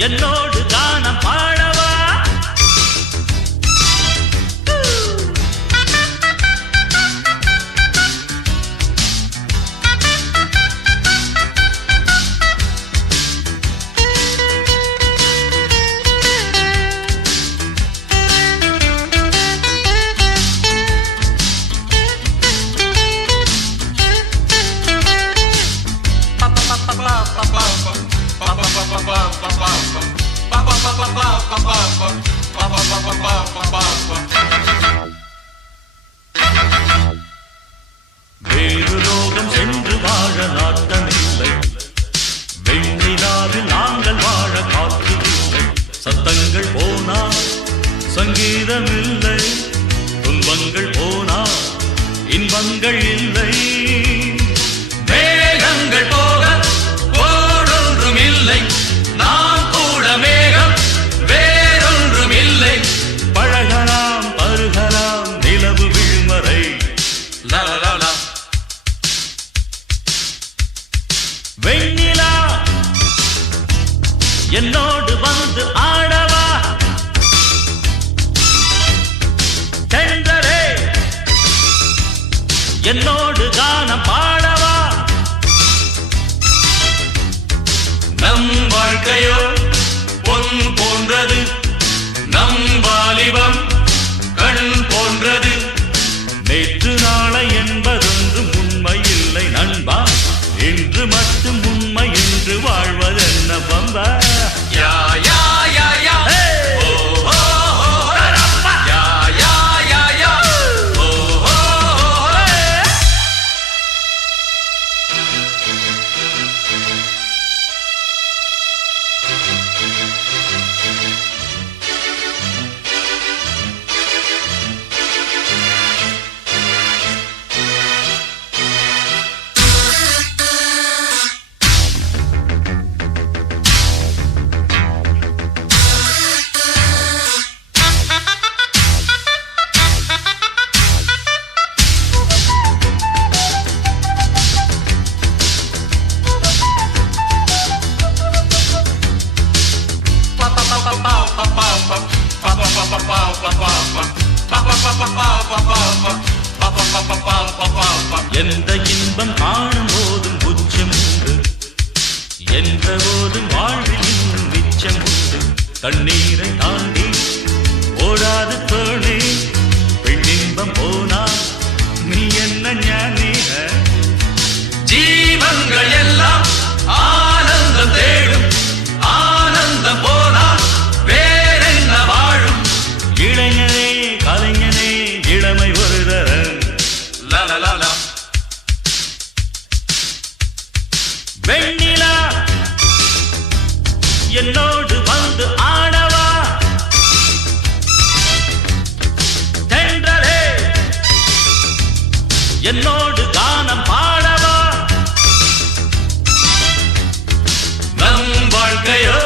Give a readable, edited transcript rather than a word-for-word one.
என்னோடு கானம் பாடவா வேறு லோகம் சென்று வாழ நாட்டமில்லை வெண்ணிலாவில் நாங்கள் வாழ காத்தில்லை சத்தங்கள் போனா சங்கீதமில்லை துன்பங்கள் போனா இன்பங்கள் இல்லை மேகங்கள் போக போடொன்றும் இல்லை நான் கூட மேகம் வேறொன்றும் இல்லை பழகலாம் பருகலாம் நிலவு விழுமறை லலலலா வெண்ணிலா என்னோடு வந்து ஆடவா தென்றலே என்னோடு கானம் பாடவா நம் வாழ்க்கையோ பொன் போன்றது நம் வாலிபம் கண் போன்றது நேற்று நாளை என்பதொன்றும் உண்மை இல்லை நண்பா இன்று மட்டும் உண்மை என்று வாழ்வதென்ன பம்பா யா யா யா யா ஓ ஓ ஓ யா யா யா யா ஓ ஓ எந்த இன்பம் காணும் போதும் உச்சம் உண்டு எந்த போதும் வாழ்வில் இன்னும் மிச்சம் உண்டு தண்ணீரை தாண்டி ஓடாது தோழி பெண்ணின்பம் போனா நீ என்ன ஞானி ஜீவன்கள் எல்லாம் ஆனந்தம் தேடும் ஆனந்தம் போனா வேறென்ன வாழும் இளைஞனே கலைஞனே இளமை ஒரு தரம் லலலலா வெண்ணிலா என்னோடு வந்து ஆடவா தென்றலே என்னோடு கானம் பாடவா நம் வாழ்க்கையோ